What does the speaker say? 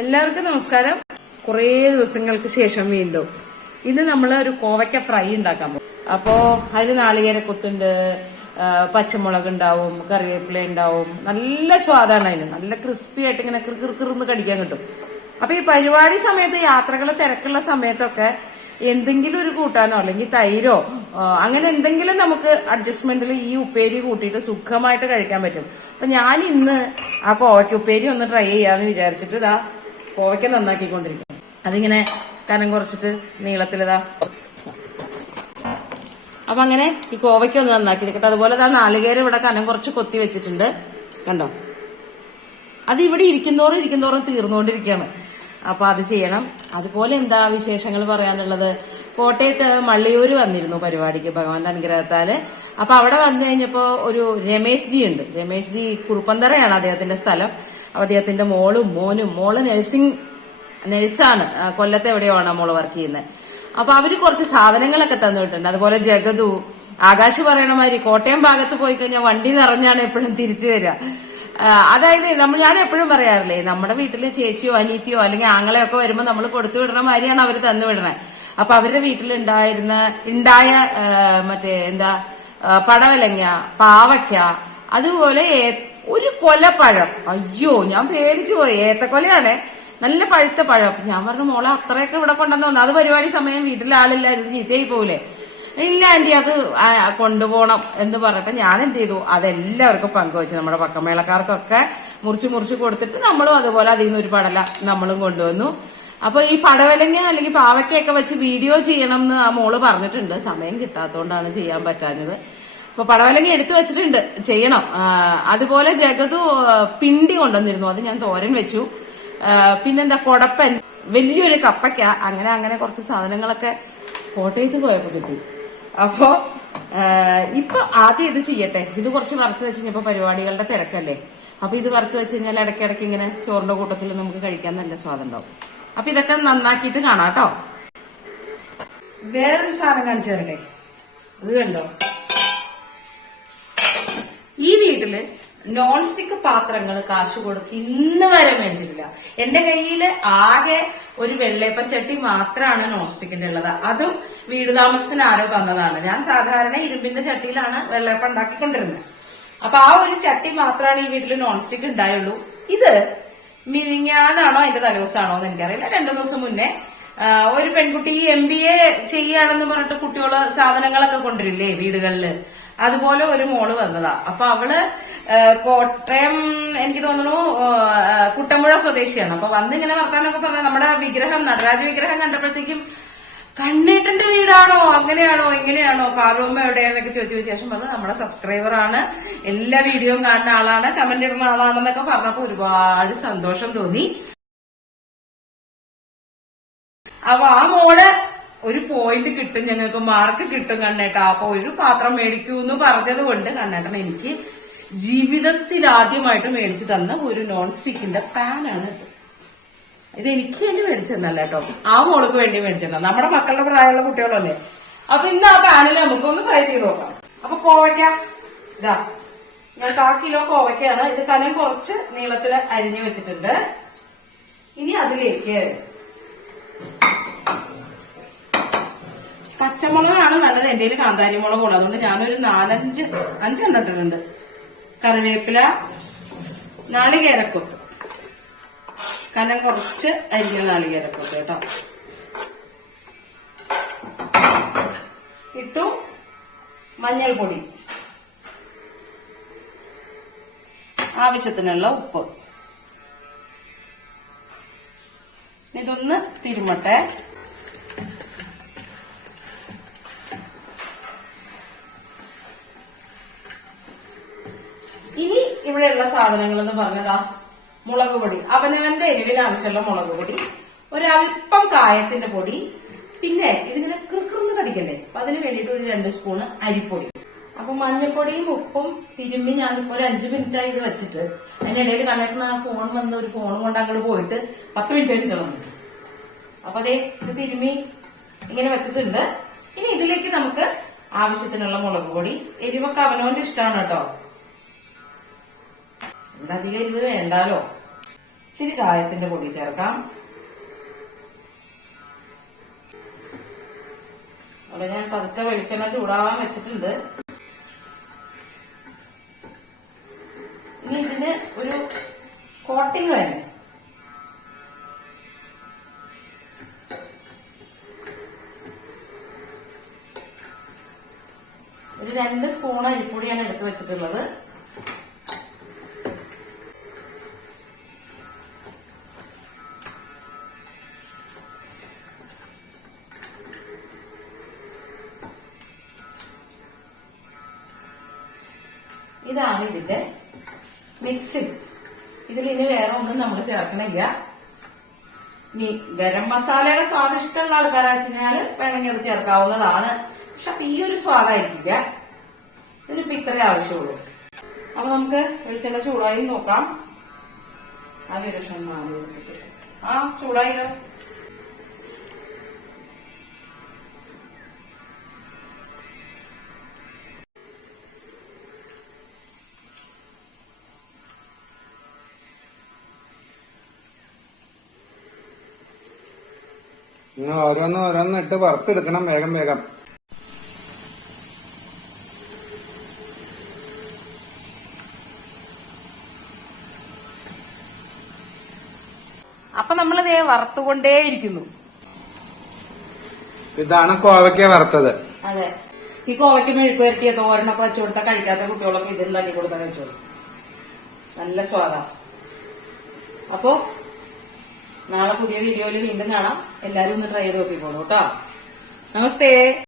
എല്ലാവർക്കും നമസ്കാരം. കുറേ ദിവസങ്ങൾക്ക് ശേഷം വീണ്ടും ഇന്ന് നമ്മൾ ഒരു കോവയ്ക്ക ഫ്രൈ ഉണ്ടാക്കാൻ പോകും. അപ്പോ അതിൽ നാളികേര കൊത്തുണ്ട് പച്ചമുളക് ഉണ്ടാവും കറിവേപ്പില ഉണ്ടാവും. നല്ല സ്വാദാണ് അതിന്. നല്ല ക്രിസ്പി ആയിട്ട് ഇങ്ങനെ കിറുകിറുന്ന് കടിക്കാൻ കിട്ടും. അപ്പൊ ഈ പരിപാടി സമയത്ത് യാത്രകൾ തിരക്കുള്ള സമയത്തൊക്കെ എന്തെങ്കിലും ഒരു കൂട്ടാനോ അല്ലെങ്കിൽ തൈരോ അങ്ങനെ എന്തെങ്കിലും നമുക്ക് അഡ്ജസ്റ്റ്മെന്റിൽ ഈ ഉപ്പേരി കൂട്ടിയിട്ട് സുഖമായിട്ട് കഴിക്കാൻ പറ്റും. അപ്പൊ ഞാൻ ഇന്ന് ആ കോവയ്ക്ക് ഉപ്പേരി ഒന്ന് ട്രൈ ചെയ്യാന്ന് വിചാരിച്ചിട്ട് ഇതാ കോവയ്ക്ക നന്നാക്കിക്കൊണ്ടിരിക്കും അതിങ്ങനെ കനം കുറച്ചിട്ട് നീളത്തിലിതാ അപ്പൊ അങ്ങനെ ഈ കോവയ്ക്ക ഒന്ന് നന്നാക്കിയിരിക്കട്ടെ അതുപോലെ ഇതാ നാളികേര് ഇവിടെ കനം കുറച്ച് കൊത്തി വെച്ചിട്ടുണ്ട്. കണ്ടോ? അത് ഇവിടെ ഇരിക്കുന്നോറും ഇരിക്കുന്നോറും തീർന്നുകൊണ്ടിരിക്കുകയാണ്. അപ്പൊ അത് ചെയ്യണം. അതുപോലെ എന്താ വിശേഷങ്ങൾ പറയാനുള്ളത്? കോട്ടയത്ത് മള്ളിയൂര് വന്നിരുന്നു പരിപാടിക്ക് ഭഗവാന്റെ അനുഗ്രഹത്താൽ. അപ്പൊ അവിടെ വന്നു കഴിഞ്ഞപ്പോ ഒരു രമേശ് ജി ഉണ്ട്. രമേശ് ജി കുറുപ്പന്തറയാണ് അദ്ദേഹത്തിന്റെ സ്ഥലം. അദ്ദേഹത്തിന്റെ മോളും മോനും മോൾ നഴ്സിംഗ് നഴ്സാണ് കൊല്ലത്തെ എവിടെയോ ആണ് മോൾ വർക്ക് ചെയ്യുന്നത്. അപ്പൊ അവർ കുറച്ച് സാധനങ്ങളൊക്കെ തന്നിട്ടുണ്ട്. അതുപോലെ ജഗതു ആകാശ് പറയണ മാതിരി കോട്ടയം ഭാഗത്ത് പോയി കഴിഞ്ഞാൽ വണ്ടി നിറഞ്ഞാണ് എപ്പോഴും തിരിച്ചു വരിക. അതായത് നമ്മൾ ഞാൻ എപ്പോഴും പറയാറില്ലേ നമ്മുടെ വീട്ടിലെ ചേച്ചിയോ അനീത്തിയോ അല്ലെങ്കിൽ ആങ്ങളെയോ ഒക്കെ വരുമ്പോൾ നമ്മൾ കൊടുത്തു വിടണ മാതിരിയാണ് അവർ തന്നു വിടണേ അപ്പൊ അവരുടെ വീട്ടിലുണ്ടായിരുന്ന ഉണ്ടായ മറ്റേ എന്താ പടവലങ്ങ പാവയ്ക്ക അതുപോലെ ഒരു കൊല പഴം. അയ്യോ ഞാൻ പേടിച്ചു പോയി. ഏത്തക്കൊലയാണ്. നല്ല പഴുത്ത പഴം. ഞാൻ പറഞ്ഞു മോളെ അത്രയൊക്കെ ഇവിടെ കൊണ്ടുവന്നു വന്നു അത് പരിപാടി സമയം വീട്ടിൽ ആളില്ല ഇത് ചീത്തയായി പോകൂലേ. ഇല്ല ആന്റി അത് കൊണ്ടുപോകണം എന്ന് പറഞ്ഞിട്ട് ഞാൻ എന്ത് ചെയ്തു? അതെല്ലാവർക്കും പങ്കുവച്ചു നമ്മുടെ പക്കമേളക്കാർക്കൊക്കെ മുറിച്ച് മുറിച്ച് കൊടുത്തിട്ട് നമ്മളും അതുപോലെ അതിൽ നിന്ന് ഒരു പടല നമ്മളും കൊണ്ടുവന്നു. അപ്പൊ ഈ പടവലങ്ങ അല്ലെങ്കിൽ പാവയ്ക്കൊക്കെ വെച്ച് വീഡിയോ ചെയ്യണം എന്ന് ആ മോൾ പറഞ്ഞിട്ടുണ്ട്. സമയം കിട്ടാത്തതുകൊണ്ടാണ് ചെയ്യാൻ പറ്റാഞ്ഞത്. അപ്പൊ പടവലങ്ങി എടുത്തു വെച്ചിട്ടുണ്ട്. ചെയ്യണം. അതുപോലെ ജഗതു പിണ്ടി കൊണ്ടുവന്നിരുന്നു. അത് ഞാൻ തോരൻ വെച്ചു. പിന്നെന്താ കൊടപ്പൻ. വലിയൊരു കപ്പയ്ക്ക. അങ്ങനെ അങ്ങനെ കുറച്ച് സാധനങ്ങളൊക്കെ കോട്ടയത്ത് പോയപ്പോ കിട്ടി. അപ്പോ ഇപ്പൊ ആദ്യം ഇത് ചെയ്യട്ടെ. ഇത് കുറച്ച് വറുത്ത് വെച്ച് പരിപാടികളുടെ തിരക്കല്ലേ. അപ്പൊ ഇത് വറുത്ത് വെച്ച് കഴിഞ്ഞാൽ ഇടയ്ക്കിടയ്ക്ക് ഇങ്ങനെ ചോറിന്റെ കൂട്ടത്തിൽ നമുക്ക് കഴിക്കാൻ നല്ല സ്വാദം ഉണ്ടാവും. അപ്പൊ ഇതൊക്കെ നന്നാക്കിയിട്ട് കാണാട്ടോ വേറൊരു സാധനം കാണിച്ചു തരട്ടെ? ഇത് കണ്ടോ? വീട്ടിൽ നോൺ സ്റ്റിക്ക് പാത്രങ്ങൾ കാശ് കൊടുത്ത് ഇന്ന് വരെ മേടിച്ചിട്ടില്ല. എന്റെ കയ്യിൽ ആകെ ഒരു വെള്ളയപ്പ ചട്ടി മാത്രമാണ് നോൺ സ്റ്റിക്കിന്റെ ഉള്ളത്. അതും വീട് താമസത്തിന് ആരോ തന്നതാണ്. ഞാൻ സാധാരണ ഇരുമ്പിന്റെ ചട്ടിയിലാണ് വെള്ളയപ്പം ഉണ്ടാക്കിക്കൊണ്ടിരുന്നത് അപ്പൊ ആ ഒരു ചട്ടി മാത്രമാണ് ഈ വീട്ടിൽ നോൺ സ്റ്റിക്ക് ഉണ്ടായുള്ളൂ. ഇത് മിനിഞ്ഞാതാണോ അതിന്റെ തലേദിവസമാണോ എന്ന് എനിക്കറിയില്ല. രണ്ടു ദിവസം മുന്നേ ഒരു പെൺകുട്ടി എം ബി എ ചെയ്യാണെന്ന് പറഞ്ഞിട്ട് കുട്ടികൾ സാധനങ്ങളൊക്കെ കൊണ്ടുവരില്ലേ വീടുകളിൽ? അതുപോലെ ഒരു മോൾ വന്നതാ. അപ്പൊ അവൾ കോട്ടയം എനിക്ക് തോന്നുന്നു കുട്ടമ്പുഴ സ്വദേശിയാണ്. അപ്പൊ വന്നിങ്ങനെ വർത്താനൊക്കെ പറഞ്ഞ നമ്മുടെ വിഗ്രഹം നടരാജ വിഗ്രഹം കണ്ടപ്പോഴത്തേക്കും കണ്ണേട്ടന്റെ വീടാണോ? അങ്ങനെയാണോ? ഇങ്ങനെയാണോ? പാർവമ്മ എവിടെയാന്നൊക്കെ ചോദിച്ച ശേഷം പറഞ്ഞു നമ്മുടെ സബ്സ്ക്രൈബർ ആണ്. എല്ലാ വീഡിയോയും കാണുന്ന ആളാണ് കമന്റ് ഇടുന്ന ആളാണെന്നൊക്കെ പറഞ്ഞപ്പോ ഒരുപാട് സന്തോഷം തോന്നി. അപ്പൊ ആ മോൾ ഒരു പോയിന്റ് കിട്ടും ഞങ്ങൾക്ക് മാർക്ക് കിട്ടും കണ്ണേട്ടാ. അപ്പൊ ഒരു പാത്രം മേടിക്കൂ എന്ന് പറഞ്ഞത് കൊണ്ട് കണ്ണേട്ടൻ എനിക്ക് ജീവിതത്തിൽ ആദ്യമായിട്ട് മേടിച്ചു തന്ന ഒരു നോൺ സ്റ്റിക്കിന്റെ പാനാണ് ഇത്. ഇത് എനിക്ക് വേണ്ടി മേടിച്ചെന്നല്ല കേട്ടോ. ആ മോൾക്ക് വേണ്ടി മേടിച്ചെന്ന നമ്മുടെ മക്കളുടെ പ്രായമുള്ള കുട്ടികളല്ലേ. അപ്പൊ ഇന്ന് ആ പാനിൽ നമുക്കൊന്ന് ഫ്രൈ ചെയ്ത് നോക്കാം. അപ്പൊ കോവയ്ക്ക ഇതാ. ഞാൻ കാ കിലോ കോവയ്ക്കാണ് ഇത് കനം കുറച്ച് നീളത്തിൽ അരിഞ്ഞു വെച്ചിട്ടുണ്ട്. ഇനി അതിലേക്ക് പച്ചമുളകാണ് നല്ലത്. എന്റെ കയ്യിൽ കാന്താരി മുളകുള്ളൂ അതുകൊണ്ട് ഞാനൊരു നാലഞ്ച് അഞ്ചെണ്ണം ഇട്ടിട്ടുണ്ട് കറിവേപ്പില നാളികേരക്കൊത്ത്. കനം കുറച്ച് അരിഞ്ഞ നാളികേരക്കൊത്ത് കേട്ടോ. ഇട്ടു മഞ്ഞൾപ്പൊടി. ആവശ്യത്തിനുള്ള ഉപ്പ്. ഇതൊന്ന് തിരുമട്ടെ. ഇവിടെയുള്ള സാധനങ്ങൾ എന്ന് പറഞ്ഞതാ മുളക് പൊടി അവനവന്റെ എരിവിന് ആവശ്യമുള്ള മുളക് പൊടി ഒരല്പം കായത്തിന്റെ പൊടി പിന്നെ ഇതിങ്ങനെ കൃക്കൃന്ന് കടിക്കണ്ടേ? അപ്പൊ അതിന് വേണ്ടിയിട്ട് ഒരു രണ്ട് സ്പൂണ് അരിപ്പൊടി. അപ്പൊ മഞ്ഞൾപ്പൊടിയും ഉപ്പും തിരുമ്പി ഞാൻ ഒരു അഞ്ചു മിനിറ്റ് ആയി ഇത് വെച്ചിട്ട് അതിനിടയിൽ കണ്ടിട്ട് ആ ഫോൺ വന്ന് ഒരു ഫോൺ കൊണ്ട് അങ്ങോട്ട് പോയിട്ട് പത്ത് മിനിറ്റ് ആയിട്ട് വന്നു. അപ്പൊ അതെ ഇത് തിരുമ്മി ഇങ്ങനെ വെച്ചിട്ടുണ്ട്. ഇനി ഇതിലേക്ക് നമുക്ക് ആവശ്യത്തിനുള്ള മുളക് പൊടി എരിവൊക്കെ അവനവന്റെ ഇഷ്ടമാണ് കേട്ടോ. ഇവിടെ അധികം എരിവ് വേണ്ടാലോ? ഇച്ചിരി കായത്തിന്റെ പൊടി ചേർക്കാം. അവിടെ ഞാൻ പതുക്കെ വെളിച്ചെണ്ണ ചൂടാവാൻ വെച്ചിട്ടുണ്ട്. ഇനി ഇതിന് ഒരു കോട്ടിങ് വേണം. ഒരു രണ്ട് സ്പൂൺ അരിപ്പൊടിയാണ് എടുത്ത് വെച്ചിട്ടുള്ളത്. ഇതാണ് ഇതിന്റെ മിക്സിംഗ് ഇതിൽ ഇനി വേറെ ഒന്നും നമ്മൾ ചേർക്കണില്ല. ഇനി ഗരം മസാലയുടെ സ്വാദിഷ്ടമുള്ള ആൾക്കാരാച്ച് കഴിഞ്ഞാൽ വേണമെങ്കിൽ അത് ചേർക്കാവുന്നതാണ്. പക്ഷെ അപ്പൊ ഈ ഒരു സ്വാദായിരിക്കില്ല. ഇതിനിപ്പോ ഇത്രേ ആവശ്യമുള്ളൂ. അപ്പൊ നമുക്ക് വെളിച്ചെണ്ണ ചൂടായി നോക്കാം. ഇട്ടിട്ട്. ആ ചൂടായില്ലോ. ഇങ്ങനെ ഓരോന്ന് ഓരോന്ന് ഇട്ട് വറുത്തെടുക്കണം വേഗം വേഗം. അപ്പൊ നമ്മളിതേ വറുത്തുകൊണ്ടേയിരിക്കുന്നു. ഇതാണ് കോവയ്ക്ക വറുത്തത്. അതെ. ഈ കോവയ്ക്ക് മെഴുക്ക് വരട്ടിയ തോരനൊക്കെ വെച്ചു കൊടുത്താൽ കഴിക്കാത്ത കുട്ടികളൊക്കെ ഇതുണ്ടാക്കി കൊടുത്താൽ കഴിച്ചോളൂ. നല്ല സ്വാദാ. അപ്പോ നാളെ പുതിയ വീഡിയോയിൽ വീണ്ടും കാണാം. എല്ലാവരും ഒന്ന് ട്രൈ ചെയ്ത് നോക്കിക്കോളൂ കേട്ടോ. നമസ്തേ.